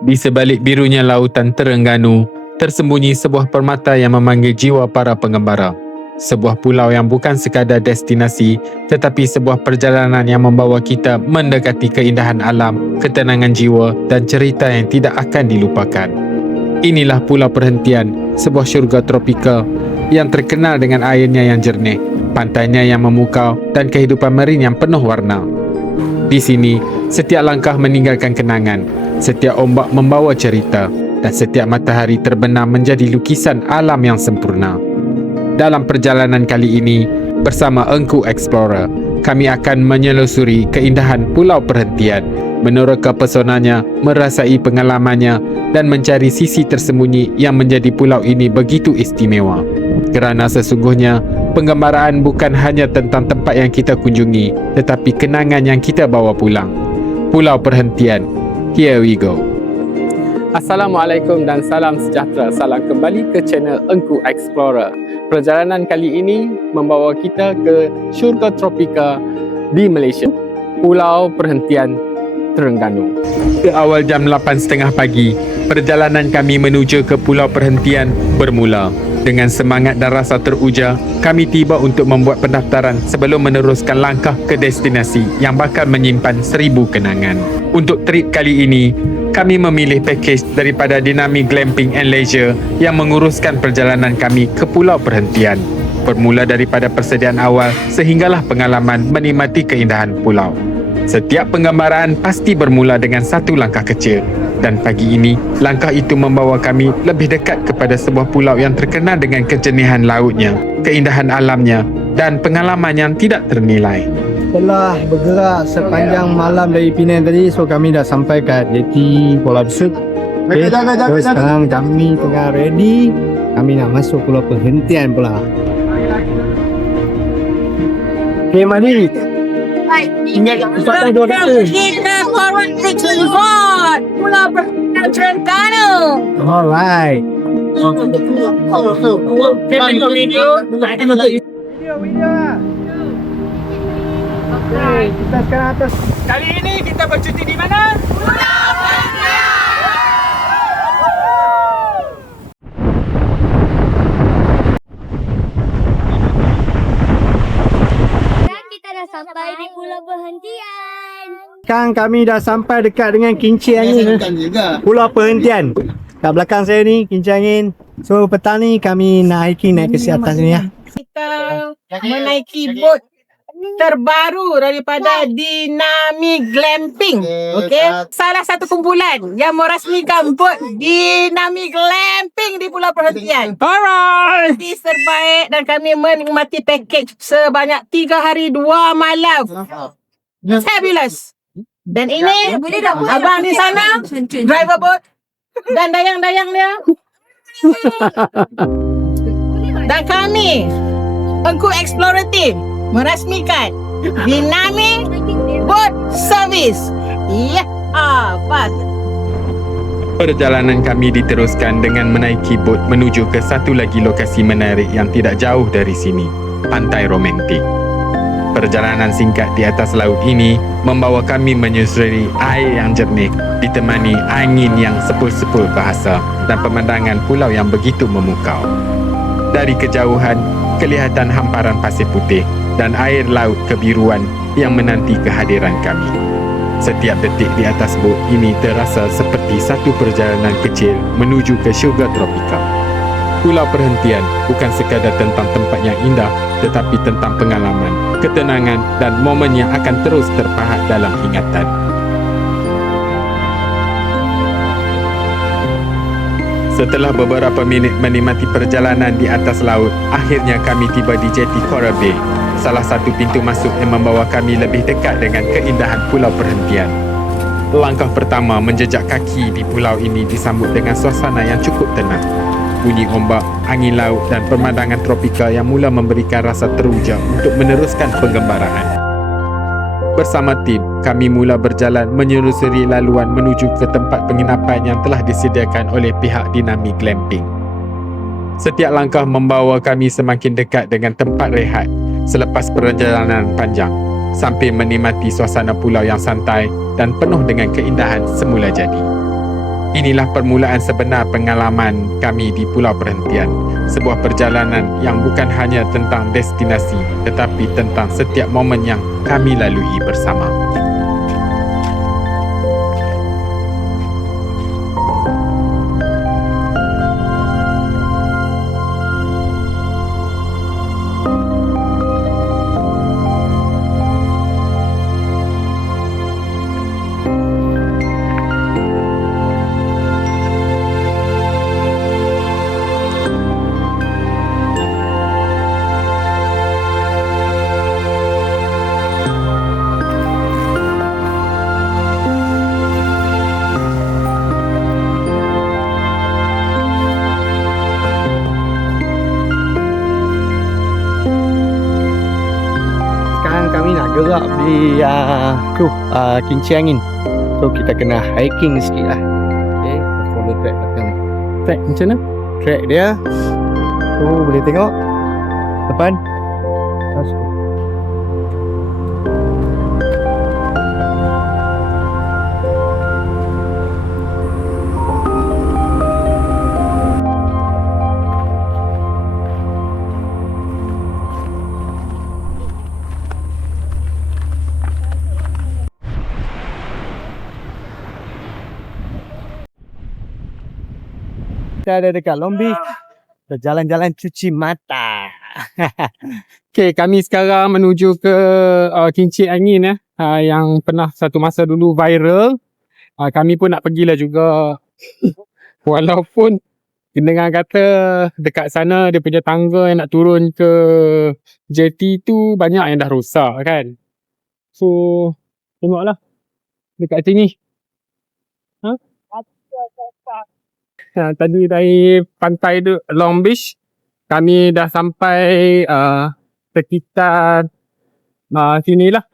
Di sebalik birunya lautan Terengganu, tersembunyi sebuah permata yang memanggil jiwa para pengembara. Sebuah pulau yang bukan sekadar destinasi, tetapi sebuah perjalanan yang membawa kita mendekati keindahan alam, ketenangan jiwa dan cerita yang tidak akan dilupakan. Inilah Pulau Perhentian, sebuah syurga tropika yang terkenal dengan airnya yang jernih, pantainya yang memukau dan kehidupan marin yang penuh warna. Di sini, setiap langkah meninggalkan kenangan, setiap ombak membawa cerita, dan setiap matahari terbenam menjadi lukisan alam yang sempurna. Dalam perjalanan kali ini, bersama Engku Explorer, kami akan menyelusuri keindahan Pulau Perhentian, menerka pesonanya, merasai pengalamannya, dan mencari sisi tersembunyi yang menjadi pulau ini begitu istimewa. Kerana sesungguhnya, penggembaraan bukan hanya tentang tempat yang kita kunjungi, tetapi kenangan yang kita bawa pulang. Pulau Perhentian, here we go. Assalamualaikum dan salam sejahtera. Salam kembali ke channel Engku Explorer. Perjalanan kali ini membawa kita ke syurga tropika di Malaysia, Pulau Perhentian Terengganu. Ke awal jam 8.30 pagi, perjalanan kami menuju ke Pulau Perhentian bermula. Dengan semangat dan rasa teruja, kami tiba untuk membuat pendaftaran sebelum meneruskan langkah ke destinasi yang bakal menyimpan 1000 kenangan. Untuk trip kali ini, kami memilih pakej daripada Dynamic Glamping and Leisure yang menguruskan perjalanan kami ke Pulau Perhentian. Bermula daripada persediaan awal sehinggalah pengalaman menikmati keindahan pulau. Setiap penggambaraan pasti bermula dengan satu langkah kecil. Dan pagi ini, langkah itu membawa kami lebih dekat kepada sebuah pulau yang terkenal dengan kejernihan lautnya, keindahan alamnya dan pengalaman yang tidak ternilai. Setelah bergerak sepanjang malam dari Penang tadi, so kami dah sampai kat jeti Pulau Besut. Okay. So sekarang kami tengah ready, kami nak masuk Pulau Perhentian pula. Okay, mari. Ingat cepat dua kata. Kita forward report Pulau Perhentian Terengganu. Alright. Video lah. Okay, kita sekarang atas. Kali ini kita bercuti di mana? Pulau Perhentian. Dan kita dah sampai di Pulau Perhentian. Sekarang kami dah sampai dekat dengan kincir angin Pulau Perhentian. Kat belakang saya ni kincir angin. So petang ni kami nak hiking naik ke atas ni ya. Kita menaiki bot terbaru daripada Dynamic Glamping. Okey, salah satu kumpulan yang merasmikan bot Dynamic Glamping di Pulau Perhentian. Alright. Terbaik dan kami menikmati pakej sebanyak 3 hari 2 malam. Fabulous. Dan ini abang di sana driver bot dan dayang-dayang dia. Dan kami Engku Explorer Team merasmikan Dynamic Boat Service. Ya, pas. Perjalanan kami diteruskan dengan menaiki bot menuju ke satu lagi lokasi menarik yang tidak jauh dari sini, Pantai Romantik. Perjalanan singkat di atas laut ini membawa kami menyusuri air yang jernih, ditemani angin yang sepul-sepul bahasa dan pemandangan pulau yang begitu memukau. Dari kejauhan, kelihatan hamparan pasir putih dan air laut kebiruan yang menanti kehadiran kami. Setiap detik di atas bot ini terasa seperti satu perjalanan kecil menuju ke syurga tropika. Pulau Perhentian bukan sekadar tentang tempat yang indah, tetapi tentang pengalaman, ketenangan dan momen yang akan terus terpahat dalam ingatan. Setelah beberapa minit menikmati perjalanan di atas laut, akhirnya kami tiba di jeti Coral Bay, salah satu pintu masuk yang membawa kami lebih dekat dengan keindahan Pulau Perhentian. Langkah pertama menjejak kaki di pulau ini disambut dengan suasana yang cukup tenang. Bunyi ombak, angin laut dan pemandangan tropika yang mula memberikan rasa teruja untuk meneruskan penggembaraan. Bersama tim, kami mula berjalan menyusuri laluan menuju ke tempat penginapan yang telah disediakan oleh pihak Dynamic Glamping. Setiap langkah membawa kami semakin dekat dengan tempat rehat selepas perjalanan panjang, sambil menikmati suasana pulau yang santai dan penuh dengan keindahan semula jadi. Inilah permulaan sebenar pengalaman kami di Pulau Perhentian. Sebuah perjalanan yang bukan hanya tentang destinasi, tetapi tentang setiap momen yang kami lalui bersama. Sekarang kami nak gerak di kincir angin. So kita kena hiking sikit lah. Okay, follow track belakang. Track macam mana? Track dia. So boleh tengok depan. Terus. Kita ada dekat Long Beach. Kita jalan-jalan cuci mata. Okay, kami sekarang menuju ke kincir angin yang pernah satu masa dulu viral. Kami pun nak pergilah juga. Walaupun dengar kata dekat sana dia punya tangga yang nak turun ke jeti tu banyak yang dah rosak kan. So, tengoklah dekat sini. Tadi dari pantai tu Long Beach, kami dah sampai sekitar sinilah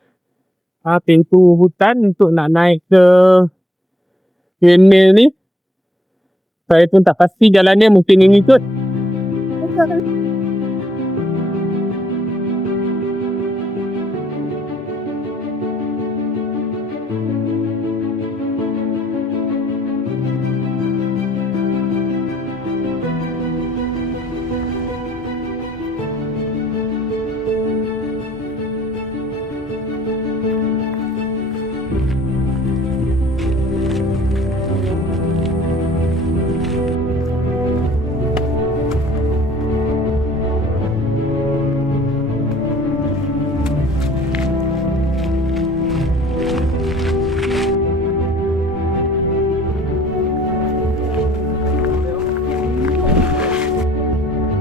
pintu hutan untuk nak naik ke windmill ni. Saya pun tak pasti jalannya, mungkin ini kot.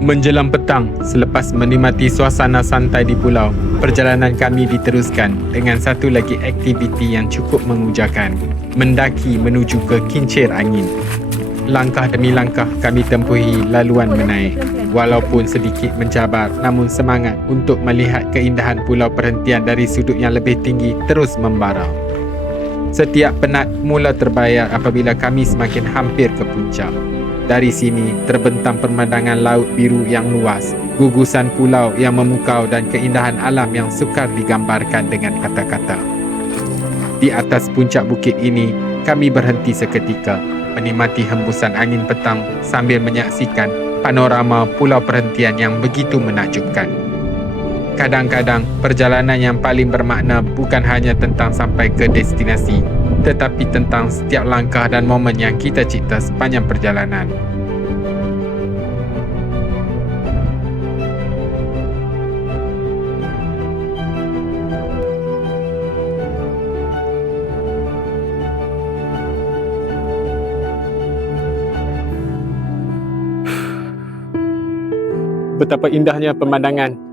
Menjelang petang, selepas menikmati suasana santai di pulau, perjalanan kami diteruskan dengan satu lagi aktiviti yang cukup mengujakan, mendaki menuju ke kincir angin. Langkah demi langkah kami tempuhi laluan menaik. Walaupun sedikit mencabar, namun semangat untuk melihat keindahan Pulau Perhentian dari sudut yang lebih tinggi terus membara. Setiap penat mula terbayar apabila kami semakin hampir ke puncak. Dari sini terbentang pemandangan laut biru yang luas, gugusan pulau yang memukau dan keindahan alam yang sukar digambarkan dengan kata-kata. Di atas puncak bukit ini, kami berhenti seketika, menikmati hembusan angin petang sambil menyaksikan panorama Pulau Perhentian yang begitu menakjubkan. Kadang-kadang, perjalanan yang paling bermakna bukan hanya tentang sampai ke destinasi, tetapi tentang setiap langkah dan momen yang kita cipta sepanjang perjalanan. Betapa indahnya pemandangan.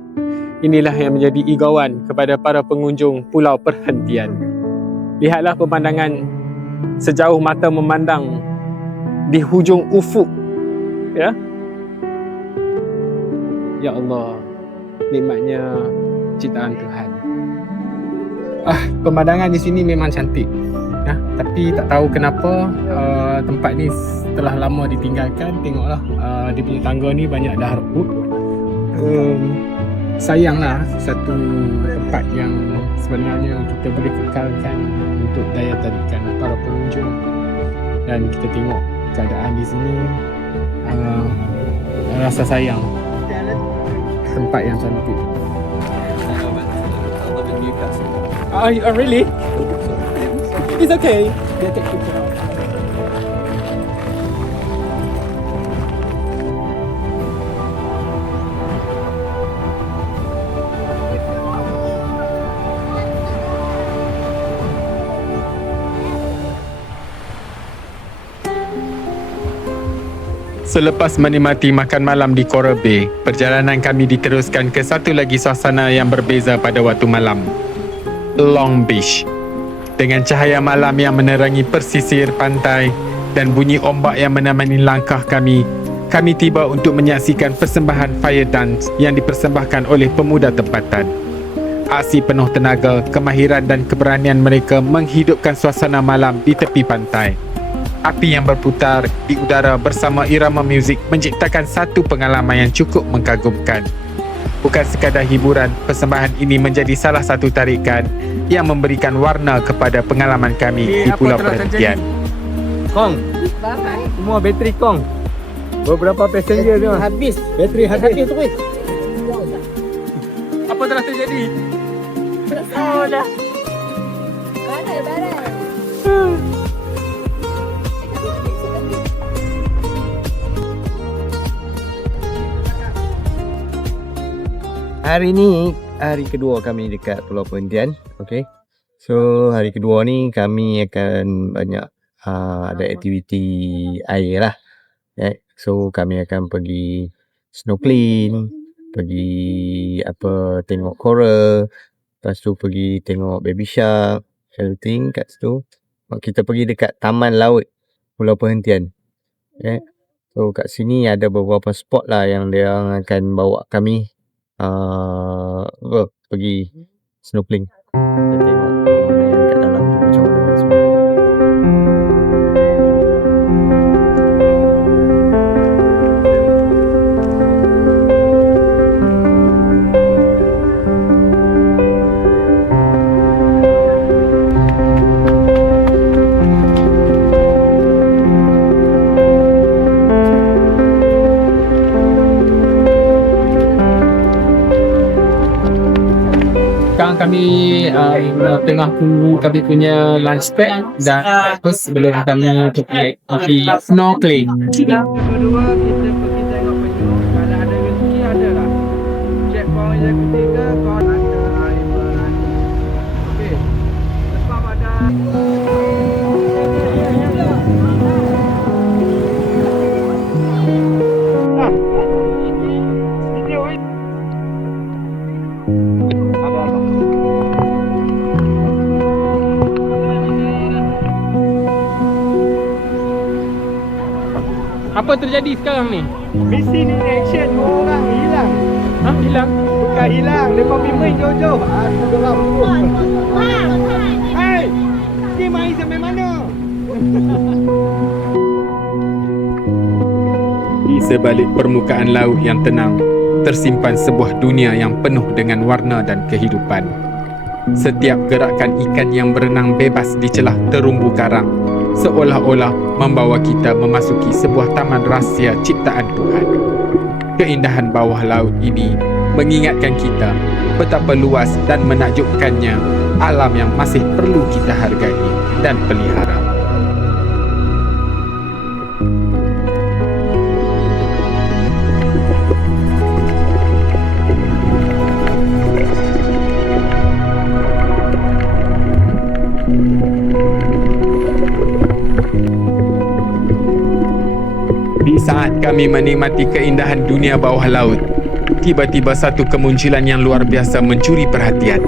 Inilah yang menjadi igauan kepada para pengunjung Pulau Perhentian. Lihatlah pemandangan sejauh mata memandang di hujung ufuk. Ya. Ya Allah, nikmatnya ciptaan Tuhan. Pemandangan di sini memang cantik. Ya, tapi tak tahu kenapa tempat ni setelah lama ditinggalkan. Tengoklah dia punya tangga ni banyak dah reput. Sayanglah satu tempat yang sebenarnya kita boleh kekalkan untuk daya tarikan para pengunjung. Dan kita tengok keadaan di sini, rasa sayang, tempat yang cantik. Oh, really? It's okay. They take picture. Selepas menikmati makan malam di Coral Bay, perjalanan kami diteruskan ke satu lagi suasana yang berbeza pada waktu malam. Long Beach. Dengan cahaya malam yang menerangi persisir pantai dan bunyi ombak yang menemani langkah kami tiba untuk menyaksikan persembahan fire dance yang dipersembahkan oleh pemuda tempatan. Aksi penuh tenaga, kemahiran dan keberanian mereka menghidupkan suasana malam di tepi pantai. Api yang berputar di udara bersama irama muzik menciptakan satu pengalaman yang cukup mengagumkan. Bukan sekadar hiburan, persembahan ini menjadi salah satu tarikan yang memberikan warna kepada pengalaman kami di Pulau Perhentian. Kong, semua bateri Kong. Beberapa passenger dia habis. Bateri habis. Apa telah terjadi? Oh dah. Barai. Hari ni hari kedua kami dekat Pulau Perhentian. Okay. So hari kedua ni kami akan banyak ada aktiviti air lah. So kami akan pergi snorkeling, pergi tengok coral, lepas tu pergi tengok baby shark, everything kat situ. Kita pergi dekat Taman Laut Pulau Perhentian. So kat sini ada beberapa spot lah yang dia akan bawa kami pergi snorkeling. Kita tengok pemandangan kat dalam tu macam mana semua. Sekarang kami tengah tunggu kami punya lunch pack dan terus sebelum kami pergi snorkeling. Kedua kita pergi tengok penyu. Kalau ada rezeki ada lah. Checkpoint yang ketiga kau ada air berani. Okey. Lepas ada Apa terjadi sekarang ni? missing in action. Orang hilang. Hilang? Bukan hilang. Mereka pergi main jauh-jauh. Aku dorang dulu. Hai! Ni main sampai mana? Di sebalik permukaan laut yang tenang, tersimpan sebuah dunia yang penuh dengan warna dan kehidupan. Setiap gerakan ikan yang berenang bebas di celah terumbu karang seolah-olah membawa kita memasuki sebuah taman rahsia ciptaan Tuhan. Keindahan bawah laut ini mengingatkan kita betapa luas dan menakjubkannya alam yang masih perlu kita hargai dan pelihara. Di saat kami menikmati keindahan dunia bawah laut, tiba-tiba satu kemunculan yang luar biasa mencuri perhatian.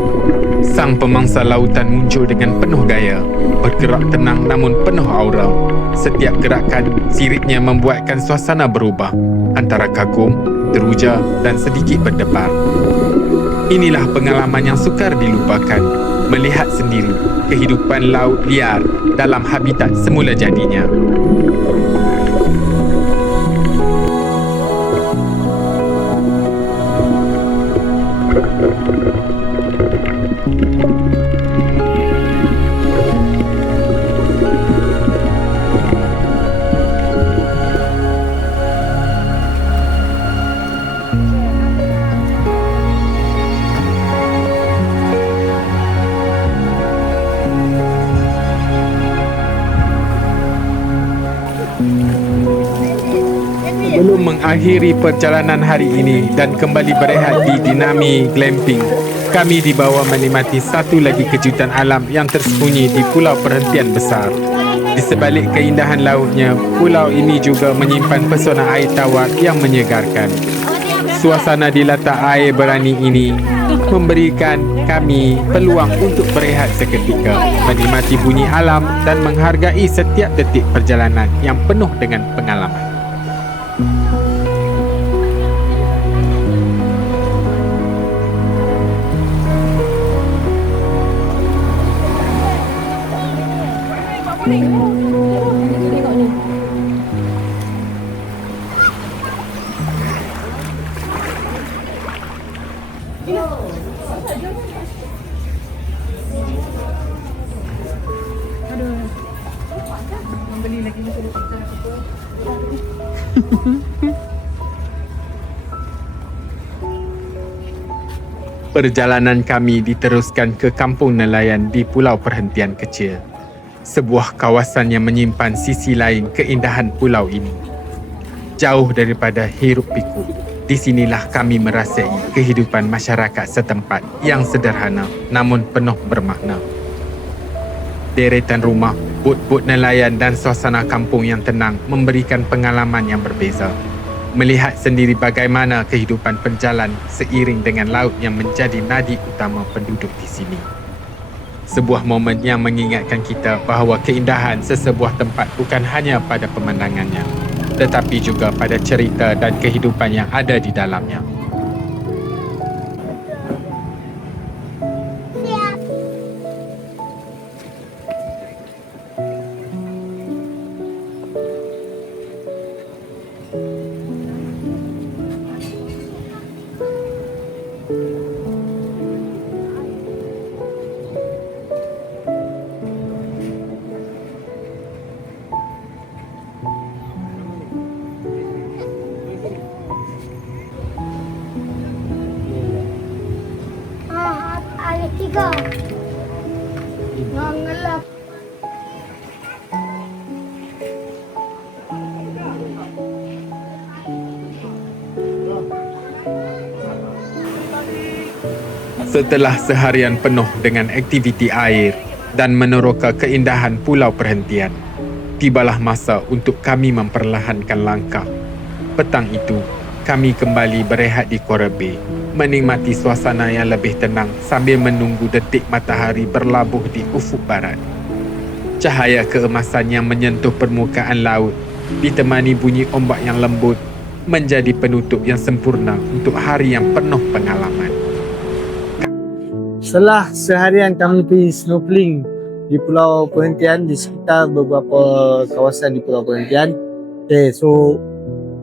Sang pemangsa lautan muncul dengan penuh gaya, bergerak tenang namun penuh aura. Setiap gerakan siripnya membuatkan suasana berubah, antara kagum, teruja dan sedikit berdebar. Inilah pengalaman yang sukar dilupakan, melihat sendiri kehidupan laut liar dalam habitat semula jadinya. Sebelum mengakhiri perjalanan hari ini dan kembali berehat di Dinami Glamping, kami dibawa menikmati satu lagi kejutan alam yang tersembunyi di pulau perhentian besar. Di sebalik keindahan lautnya, pulau ini juga menyimpan pesona air tawar yang menyegarkan. Suasana di latar air berani ini memberikan kami peluang untuk berehat seketika, menikmati bunyi alam dan menghargai setiap detik perjalanan yang penuh dengan pengalaman. Perjalanan kami diteruskan ke kampung nelayan di pulau perhentian kecil. Sebuah kawasan yang menyimpan sisi lain keindahan pulau ini. Jauh daripada hiruk pikuk, di sinilah kami merasai kehidupan masyarakat setempat yang sederhana namun penuh bermakna. Deretan rumah, bot-bot nelayan dan suasana kampung yang tenang memberikan pengalaman yang berbeza. Melihat sendiri bagaimana kehidupan penjalan seiring dengan laut yang menjadi nadi utama penduduk di sini. Sebuah momen yang mengingatkan kita bahawa keindahan sesebuah tempat bukan hanya pada pemandangannya, tetapi juga pada cerita dan kehidupan yang ada di dalamnya. Ada 3. Ngelap. Setelah seharian penuh dengan aktiviti air dan meneroka keindahan pulau perhentian, tibalah masa untuk kami memperlahankan langkah. Petang itu, kami kembali berehat di Coral Bay, menikmati suasana yang lebih tenang sambil menunggu detik matahari berlabuh di ufuk barat. Cahaya keemasan yang menyentuh permukaan laut, ditemani bunyi ombak yang lembut, menjadi penutup yang sempurna untuk hari yang penuh pengalaman. Setelah seharian kami pergi snorkeling di Pulau Perhentian, di sekitar beberapa kawasan di Pulau Perhentian. Okay, so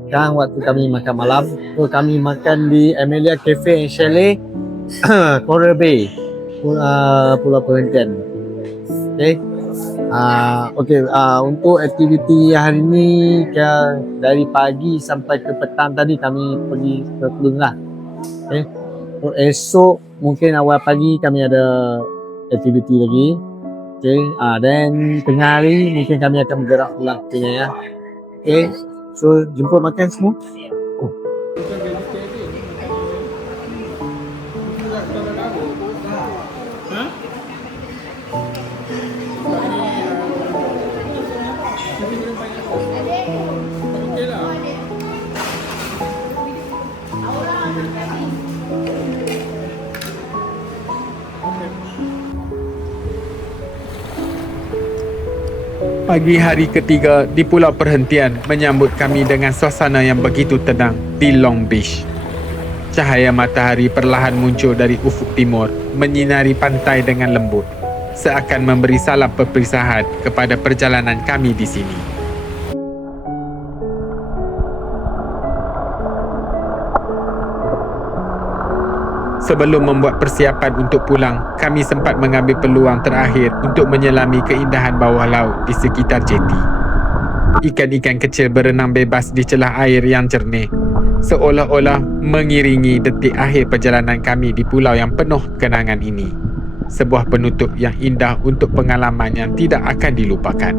sekarang waktu kami makan malam. So kami makan di Amelia Cafe and Chalet, Coral Bay, Pulau Perhentian. Okay. Untuk aktiviti hari ini dari pagi sampai ke petang tadi kami pergi snorkeling lah. Okay. So, esok mungkin awal pagi kami ada aktiviti lagi. Okay. Dan tengah hari mungkin kami akan bergerak pulang ke ya. Okay. So jemput makan semua. Pagi hari ketiga di Pulau Perhentian menyambut kami dengan suasana yang begitu tenang di Long Beach. Cahaya matahari perlahan muncul dari ufuk timur, menyinari pantai dengan lembut, seakan memberi salam perpisahan kepada perjalanan kami di sini. Sebelum membuat persiapan untuk pulang, kami sempat mengambil peluang terakhir untuk menyelami keindahan bawah laut di sekitar jeti. Ikan-ikan kecil berenang bebas di celah air yang jernih, seolah-olah mengiringi detik akhir perjalanan kami di pulau yang penuh kenangan ini. Sebuah penutup yang indah untuk pengalaman yang tidak akan dilupakan.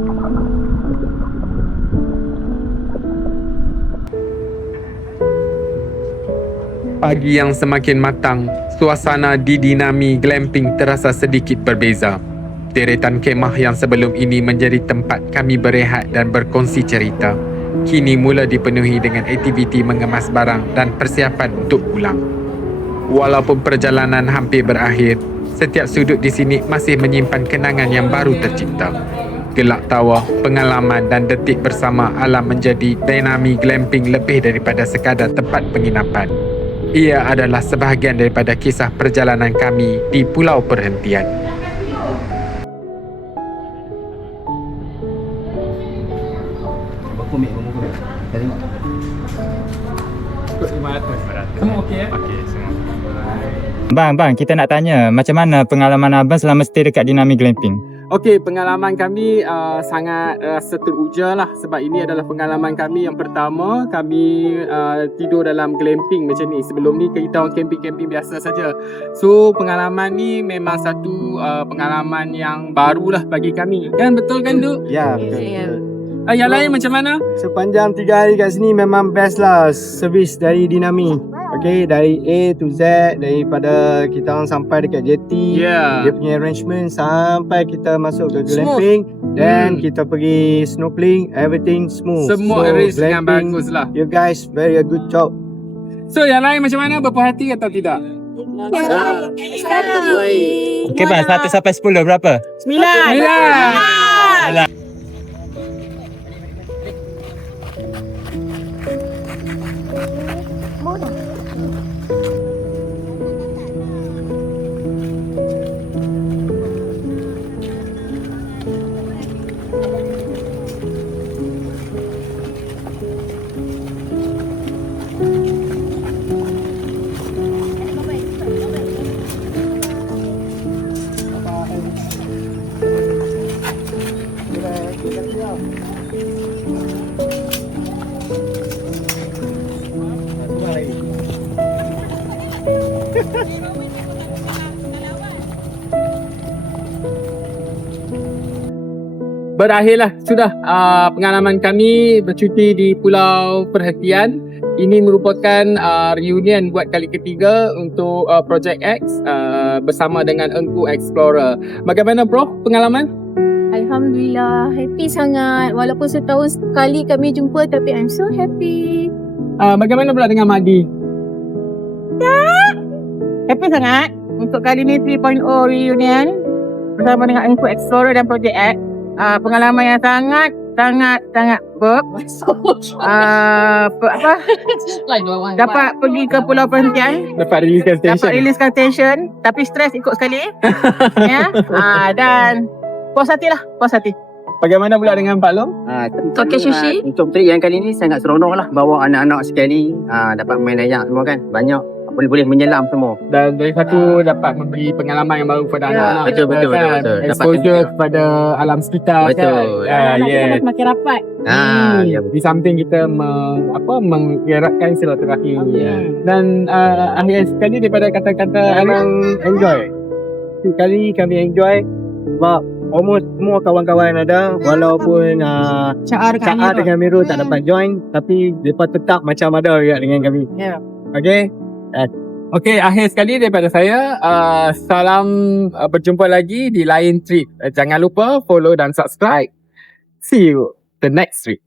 Pagi yang semakin matang, suasana di Dinami Glamping terasa sedikit berbeza. Deretan kemah yang sebelum ini menjadi tempat kami berehat dan berkongsi cerita, kini mula dipenuhi dengan aktiviti mengemas barang dan persiapan untuk pulang. Walaupun perjalanan hampir berakhir, setiap sudut di sini masih menyimpan kenangan yang baru tercipta. Gelak tawa, pengalaman dan detik bersama alam menjadi Dinami Glamping lebih daripada sekadar tempat penginapan. Ia adalah sebahagian daripada kisah perjalanan kami di Pulau Perhentian. Semua okey ya? Bang, kita nak tanya macam mana pengalaman abang selama stay dekat Dinami Glamping? Okey, pengalaman kami sangat rasa teruja lah sebab ini adalah pengalaman kami yang pertama kami tidur dalam glamping macam ni. Sebelum ni kita orang camping-camping biasa saja. So, pengalaman ni memang satu pengalaman yang barulah bagi kami. Kan betul kan, Duk? Ya, betul. Yang lain macam mana? Sepanjang 3 hari kat sini memang best lah servis dari Dinami. Okay, dari A to Z, daripada kita orang sampai dekat jetty, Yeah. dia punya arrangement sampai kita masuk ke glamping, then kita pergi snorkeling, everything smooth. Semua arrange dengan glamping, bagus lah. you guys very a good job. So, yang lain macam mana? Berpuas hati atau tidak? Okey bang, 1 sampai 10 berapa? 9. Berakhirlah sudah pengalaman kami bercuti di Pulau Perhentian. Ini merupakan reunion buat kali ketiga untuk Project X bersama dengan Engku Explorer. Bagaimana bro pengalaman? Alhamdulillah, happy sangat. Walaupun setahun sekali kami jumpa, tapi I'm so happy. Bagaimana pula dengan Madi? Happy sangat untuk kali ni 3.0 reunion bersama dengan Engku Explorer dan Project X. Pengalaman yang sangat dapat pergi ke Pulau Perhentian, Dapat riliskan station. tapi stres ikut sekali. Ya. Dan puas hati. Bagaimana pula dengan Pak Long? Tokyo Sushi. Untuk trip yang kali ni sangat seronok lah. Bawa anak-anak sekali, dapat main ayak semua kan. Banyak boleh menyelam semua. Dan dari satu dapat memberi pengalaman yang baru kepada anak-anak. Betul. Dapat exposure kepada alam sekitar. Betul. Kan? Yes. Makin rapat. Ya. Di samping kita mengeratkan silaturahim. Dan akhir sekali daripada kata-kata abang enjoy. Kali kami enjoy sebab almost semua kawan-kawan ada, walaupun Caar Caar dengan Miru tak dapat join, tapi mereka tetap macam ada juga dengan kami. Ya. Okay. Okey, akhir sekali daripada saya, salam berjumpa lagi di lain trip. Jangan lupa follow dan subscribe. See you the next trip.